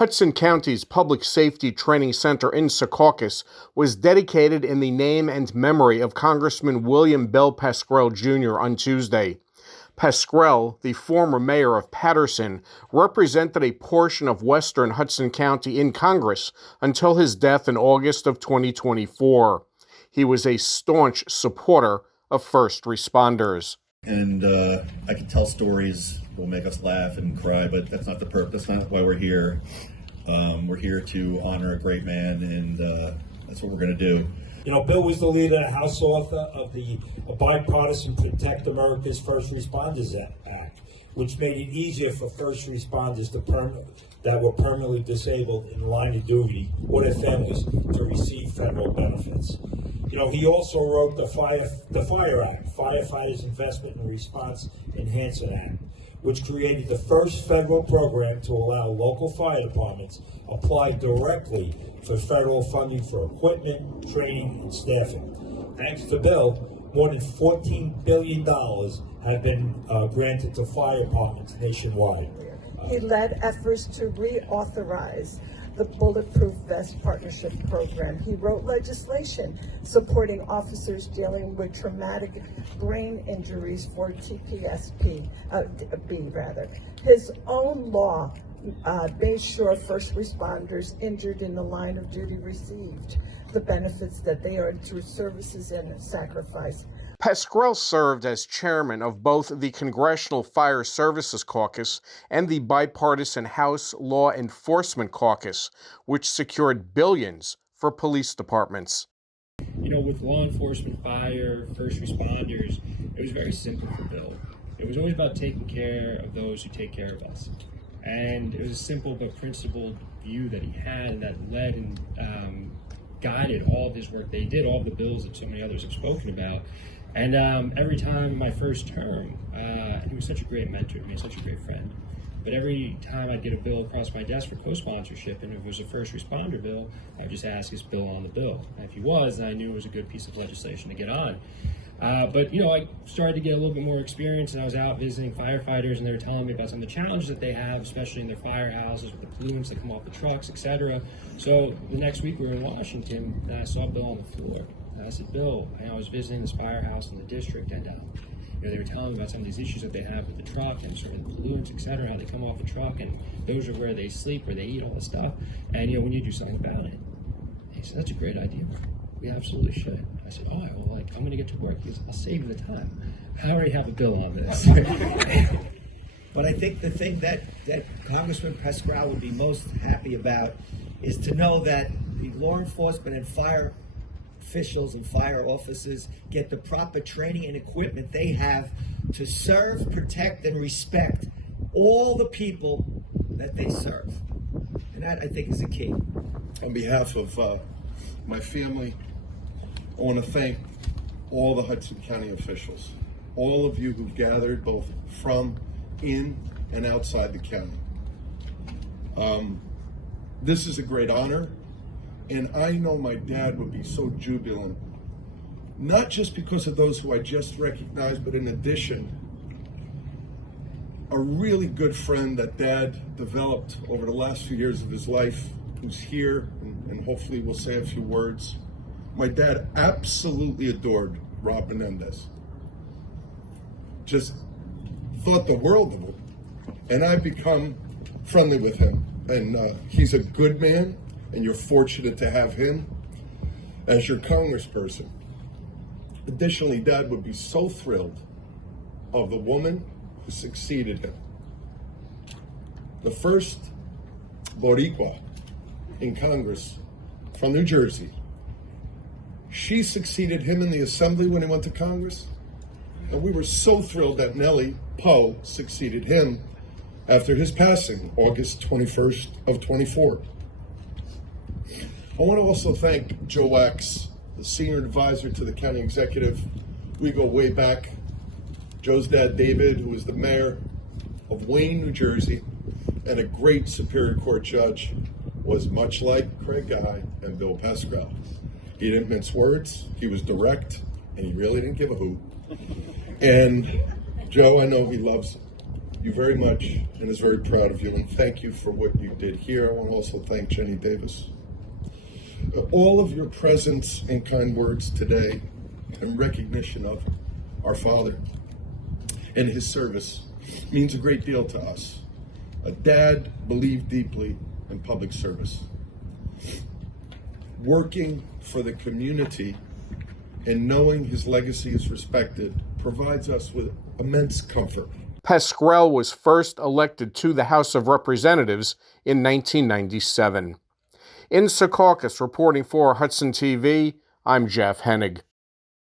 Hudson County's Public Safety Training Center in Secaucus was dedicated in the name and memory of Congressman Bill Pascrell Jr. on Tuesday. Pascrell, the former mayor of Patterson, represented a portion of western Hudson County in Congress until his death in August of 2024. He was a staunch supporter of first responders. And I can tell stories will make us laugh and cry, but that's not the purpose. That's not why we're here. We're here to honor a great man, and that's what we're going to do. You know, Bill was the leader and House author of the bipartisan Protect America's First Responders Act, which made it easier for first responders that were permanently disabled in line of duty or their families to receive federal benefits. You know, he also wrote the Fire Act, Firefighters Investment and Response Enhancement Act, which created the first federal program to allow local fire departments apply directly for federal funding for equipment, training, and staffing. Thanks to Bill, more than $14 billion have been granted to fire departments nationwide. He led efforts to reauthorize the Bulletproof Vest Partnership Program. He wrote legislation supporting officers dealing with traumatic brain injuries for TPSP, His own law made sure first responders injured in the line of duty received the benefits that they earned through services and sacrifice. Pascrell served as chairman of both the Congressional Fire Services Caucus and the Bipartisan House Law Enforcement Caucus, which secured billions for police departments. You know, with law enforcement, fire, first responders, it was very simple for Bill. It was always about taking care of those who take care of us. And it was a simple but principled view that he had, and that led and guided all of his work. They did all the bills that so many others have spoken about. And every time in my first term, he was such a great mentor to me, such a great friend. But every time I'd get a bill across my desk for co-sponsorship, and if it was a first responder bill, I'd just ask, is Bill on the bill? And if he was, then I knew it was a good piece of legislation to get on. But, you know, I started to get a little bit more experience, and I was out visiting firefighters, and they were telling me about some of the challenges that they have, especially in their firehouses with the pollutants that come off the trucks, etc. So the next week we were in Washington, and I saw Bill on the floor. And I said, Bill, I was visiting this firehouse in the district, and you know, they were telling me about some of these issues that they have with the truck and sort of the pollutants, etc., how they come off the truck, and those are where they sleep, where they eat, all this stuff. And, you know, we need to do something about it. And he said, that's a great idea. We absolutely should. I said, all right, well, I'm going to get to work. He goes, I'll save you the time. I already have a bill on this. But I think the thing that Congressman Pascrell would be most happy about is to know that the law enforcement and fire officials and fire officers get the proper training and equipment they have to serve, protect, and respect all the people that they serve. And that, I think, is the key. On behalf of my family, I want to thank all the Hudson County officials, all of you who've gathered both from, in, and outside the county. This is a great honor, and I know my dad would be so jubilant, not just because of those who I just recognized, but in addition, a really good friend that Dad developed over the last few years of his life, who's here and hopefully will say a few words. My dad absolutely adored Rob Menendez. Just thought the world of him. And I've become friendly with him. And he's a good man, and you're fortunate to have him as your congressperson. Additionally, Dad would be so thrilled of the woman who succeeded him. The first Boricua in Congress from New Jersey. She succeeded him in the assembly when he went to Congress. And we were so thrilled that Nellie Poe succeeded him after his passing, August 21st of 24. I want to also thank Joe Wax, the senior advisor to the county executive. We go way back. Joe's dad, David, who was the mayor of Wayne, New Jersey, and a great Superior Court judge, was much like Craig Guy and Bill Pascrell. He didn't mince words, he was direct, and he really didn't give a hoot. And Joe, I know he loves you very much and is very proud of you, and thank you for what you did here. I want to also thank Jenny Davis. All of your presence and kind words today in recognition of our father and his service means a great deal to us. A dad believed deeply in public service. Working for the community and knowing his legacy is respected provides us with immense comfort. Pascrell was first elected to the House of Representatives in 1997. In Secaucus, reporting for Hudson TV, I'm Jeff Hennig.